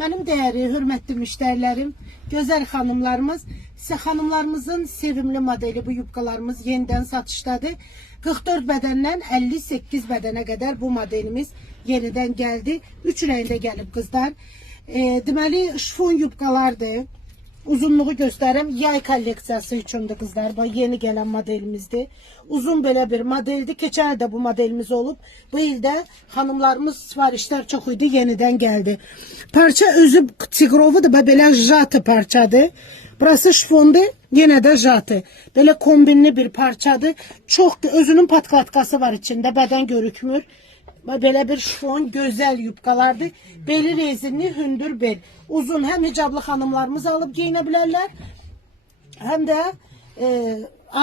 Mənim dəyərli, hörmətli müştərilərim, gözəl xanımlarımız, sizə xanımlarımızın sevimli modeli bu yubkalarımız yenidən satışdadır. 44 bədəndən 58 bədənə qədər bu modelimiz yenidən gəldi. 3 rəngdə gəlib qızlar. Deməli, şifon yubkalardır. Uzunluğu göstərim. Yay kolleksiyası üçündür qızlar. Bu yeni gələn modelimizdir. Uzun belə bir modeldir. Keçən ildə bu modelimiz olub. Bu ildə xanımlarımız sifarişlər çox idi. Yenidən gəldi. Parça özü tigrovudur. Belə jatı parçadır. Burası şifondur. Yenə də jatı. Belə kombinli bir parçadır. Çox özünün patlatkası var içində. Bədən görükmür. Belə bir şifon gözəl yubkalardır. Beli rezinli, hündür bel. Uzun, həm hicablı xanımlarımız alıb giyinə bilərlər, həm də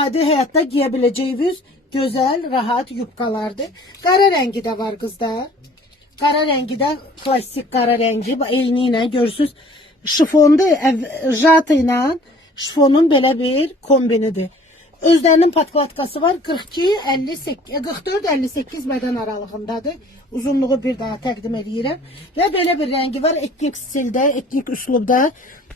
adi həyatda giyə biləcəyiniz gözəl, rahat yubkalardır. Qara rəngi də var qızlar. Qara rəngi də klassik qara rəngi. Eyni ilə görürsünüz. Şifondur, jat ilə şifonun belə bir kombinidir. Özlərinin patlatkası var. 44-58 bədən aralığındadır. Uzunluğu bir daha təqdim edirəm. Və belə bir rəngi var. Etnik stildə, etnik üslubda.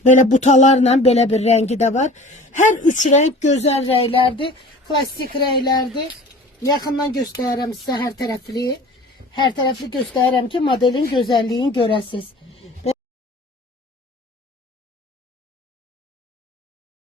Belə butalarla belə bir rəngi də var. Hər üç rəng gözəl rənglərdir. Klassik rənglərdir. Yaxından göstərirəm sizə hər tərəfli. Hər tərəfli göstərirəm ki, modelin gözəlliyini görəsiniz.